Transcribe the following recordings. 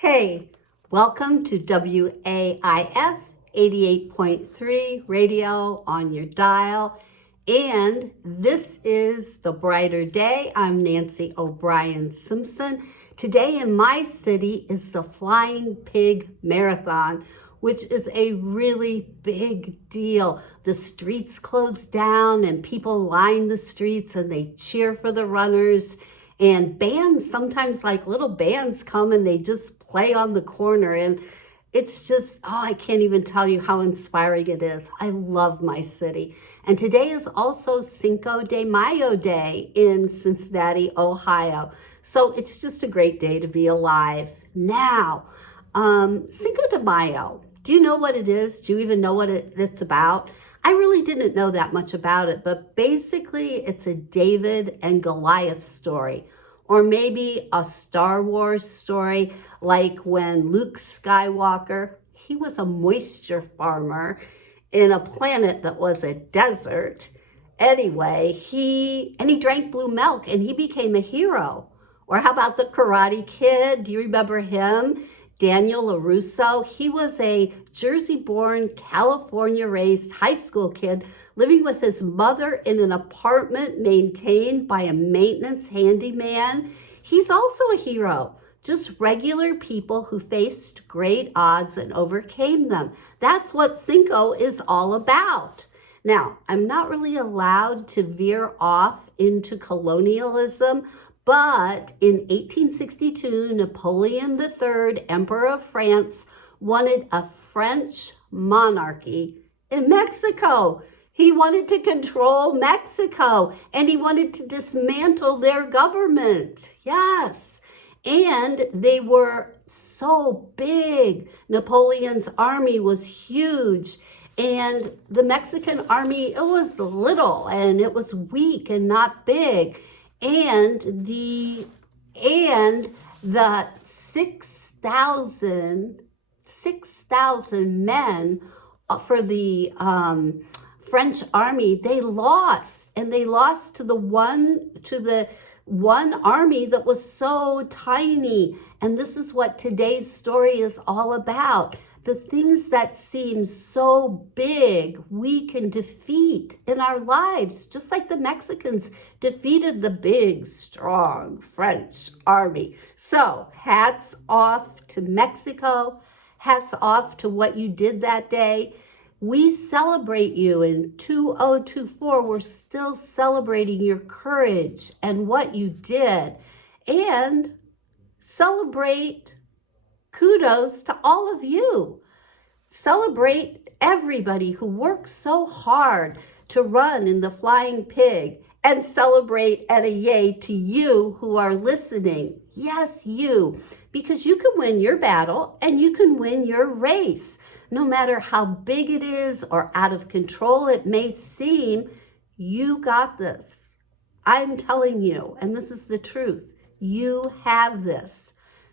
Hey, welcome to WAIF 88.3 radio on your dial. And this is The Brighter Day. I'm Nancy O'Brien Simpson. Today in my city is the Flying Pig Marathon, which is a really big deal. The streets close down and people line the streets and they cheer for the runners. And bands, sometimes like little bands come and they just play on the corner. And it's just, I can't even tell you how inspiring it is. I love my city. And today is also Cinco de Mayo Day in Cincinnati, Ohio. So it's just a great day to be alive. Now, Cinco de Mayo, do you know what it is? Do you even know what it's about? I really didn't know that much about it, but basically it's a David and Goliath story, or maybe a Star Wars story, like when Luke Skywalker, he was a moisture farmer in a planet that was a desert. Anyway, he drank blue milk and he became a hero. Or how about the Karate Kid? Do you remember him? Daniel LaRusso. He was a Jersey-born, California-raised high school kid living with his mother in an apartment maintained by a maintenance handyman. He's also a hero. Just regular people who faced great odds and overcame them. That's what Cinco is all about. Now, I'm not really allowed to veer off into colonialism, but in 1862, Napoleon III, Emperor of France, wanted a French monarchy in Mexico. He wanted to control Mexico and he wanted to dismantle their government. Yes. And they were so big. Napoleon's army was huge. And the Mexican army, it was little and it was weak and not big. And the 6,000 men for the French army, they lost, and they lost to the one army that was so tiny. And this is what today's story is all about. The things that seem so big, we can defeat in our lives, just like the Mexicans defeated the big, strong French army. So hats off to Mexico. Hats off to what you did that day. We celebrate you in 2024. We're still celebrating your courage and what you did. And celebrate kudos to all of you. Celebrate everybody who works so hard to run in the Flying Pig, and celebrate and a yay to you who are listening. Yes, you, because you can win your battle and you can win your race. No matter how big it is or out of control it may seem, you got this. I'm telling you, and this is the truth, you have this.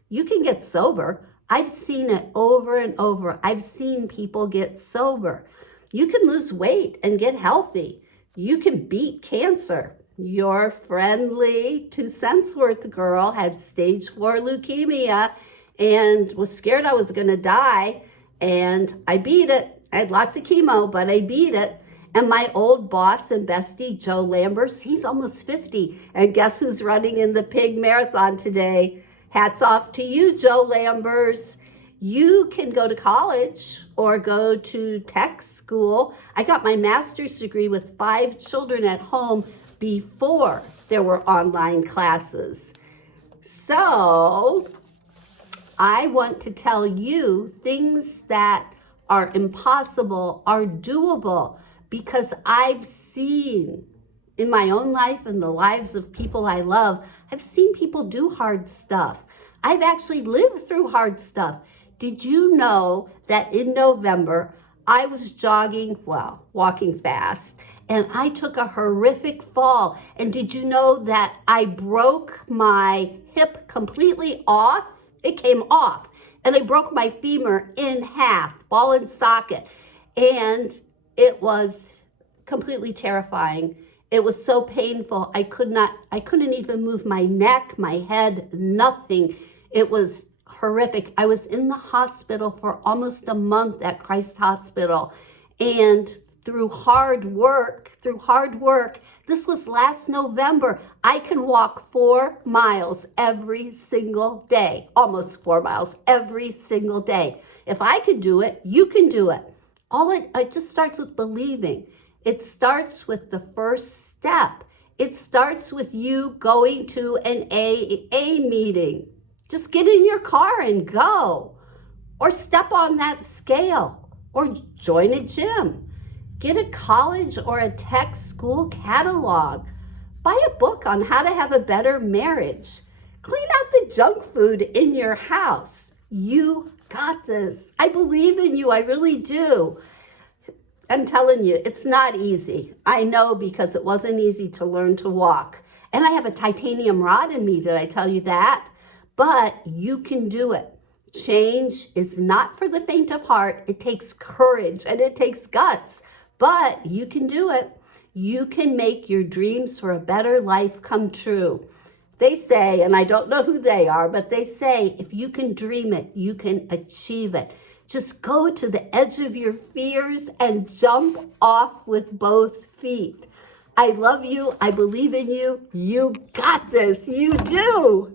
You can get sober. I've seen it over and over. I've seen people get sober. You can lose weight and get healthy. You can beat cancer. Your friendly 2 cents worth girl had stage 4 leukemia and was scared I was going to die. And I beat it. I had lots of chemo, but I beat it. And my old boss and bestie, Joe Lambers, he's almost 50. And guess who's running in the Pig Marathon today? Hats off to you, Joe Lambers. You can go to college or go to tech school. I got my master's degree with 5 children at home before there were online classes. So I want to tell you things that are impossible are doable, because I've seen in my own life and the lives of people I love, I've seen people do hard stuff. I've actually lived through hard stuff. Did you know that in November, I was jogging, walking fast, and I took a horrific fall. And did you know that I broke my hip completely off? It came off. And I broke my femur in half, ball and socket. And it was completely terrifying. It was so painful. I couldn't even move my neck, my head, nothing. It was horrific. I was in the hospital for almost a month at Christ Hospital. And through hard work, this was last November, I can walk 4 miles every single day, almost 4 miles every single day. If I could do it, you can do it. It just starts with believing. It starts with the first step. It starts with you going to an AA meeting. Just get in your car and go, or step on that scale, or join a gym. Get a college or a tech school catalog. Buy a book on how to have a better marriage. Clean out the junk food in your house. You got this. I believe in you. I really do. I'm telling you, it's not easy. I know, because it wasn't easy to learn to walk. And I have a titanium rod in me. Did I tell you that? But you can do it. Change is not for the faint of heart. It takes courage and it takes guts, but you can do it. You can make your dreams for a better life come true. They say, and I don't know who they are, but they say, if you can dream it, you can achieve it. Just go to the edge of your fears and jump off with both feet. I love you. I believe in you. You got this. You do.